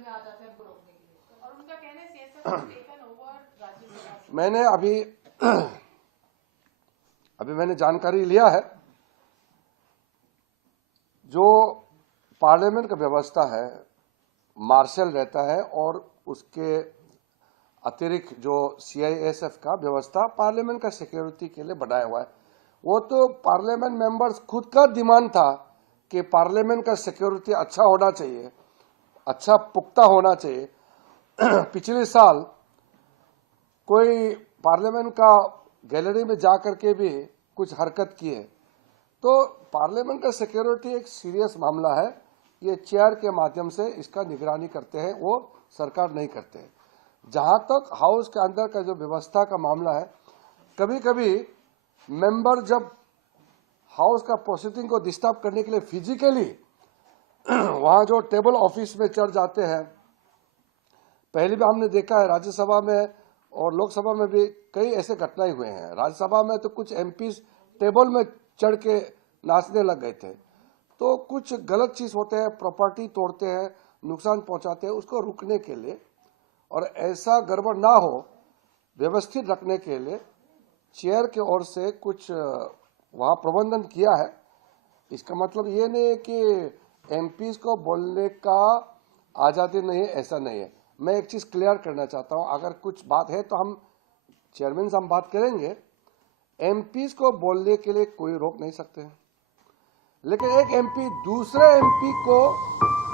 में आ जाते हैं उनको रोकने के लिए, और उनका कहना है CSF has taken over Rajya Sabha. मैंने अभी मैंने जानकारी लिया है, जो पार्लियामेंट का व्यवस्था है, मार्शल रहता है और उसके अतिरिक्त जो सीआईएसएफ का व्यवस्था पार्लियामेंट का सिक्योरिटी के लिए बनाया हुआ है। वो तो पार्लियामेंट मेंबर्स खुद का डिमांड था कि पार्लियामेंट का सिक्योरिटी अच्छा होना चाहिए, अच्छा पुख्ता होना चाहिए। पिछले साल कोई पार्लियामेंट का गैलरी में जाकर के भी कुछ हरकत की है, तो पार्लियामेंट का सिक्योरिटी एक सीरियस मामला है। ये चेयर के माध्यम से इसका निगरानी करते हैं, वो सरकार नहीं करते हैं। जहां तक हाउस के अंदर का जो व्यवस्था का मामला है, कभी कभी मेंबर जब हाउस का प्रोसीडिंग को डिस्टर्ब करने के लिए फिजिकली वहां जो टेबल ऑफिस में चढ़ जाते हैं, पहले भी हमने देखा है राज्यसभा में और लोकसभा में भी कई ऐसे घटनाएं हुए हैं। राज्यसभा में तो कुछ एमपी टेबल में चढ़ के नाचने लग गए थे। तो कुछ गलत चीज होते हैं, प्रॉपर्टी तोड़ते हैं, नुकसान पहुंचाते हैं, उसको रुकने के लिए और ऐसा गड़बड़ ना हो व्यवस्थित रखने के लिए चेयर की ओर से कुछ वहां प्रबंधन किया है। इसका मतलब ये नहीं है कि एमपीज को बोलने का आजादी नहीं है, ऐसा नहीं है। मैं एक चीज क्लियर करना चाहता हूं, अगर कुछ बात है तो हम चेयरमैन से हम बात करेंगे। एमपीज को बोलने के लिए कोई रोक नहीं सकते हैं, लेकिन एक एमपी दूसरे एमपी को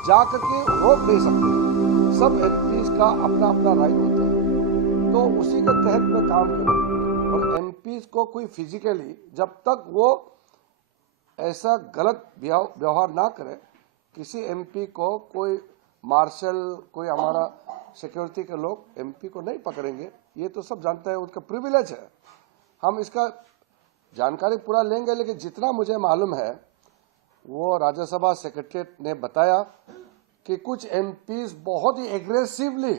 जाकर के रोक नहीं सकते। सब एमपीज का अपना अपना राइट होता है, तो उसी के तहत में काम करें। और एमपीज को कोई फिजिकली जब तक वो ऐसा गलत व्यवहार ना करे, किसी एमपी को कोई मार्शल, कोई हमारा सिक्योरिटी के लोग एमपी को नहीं पकड़ेंगे। ये तो सब जानता है, उनका प्रिविलेज है। हम इसका जानकारी पूरा लेंगे, लेकिन जितना मुझे मालूम है वो राज्यसभा सेक्रेटरीट ने बताया कि कुछ एमपीज बहुत ही एग्रेसिवली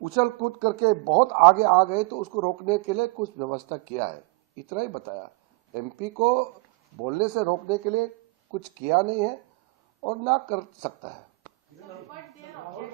उछल कूद करके बहुत आगे आ गए, तो उसको रोकने के लिए कुछ व्यवस्था किया है, इतना ही बताया। एमपी को बोलने से रोकने के लिए कुछ किया नहीं है और ना कर सकता है।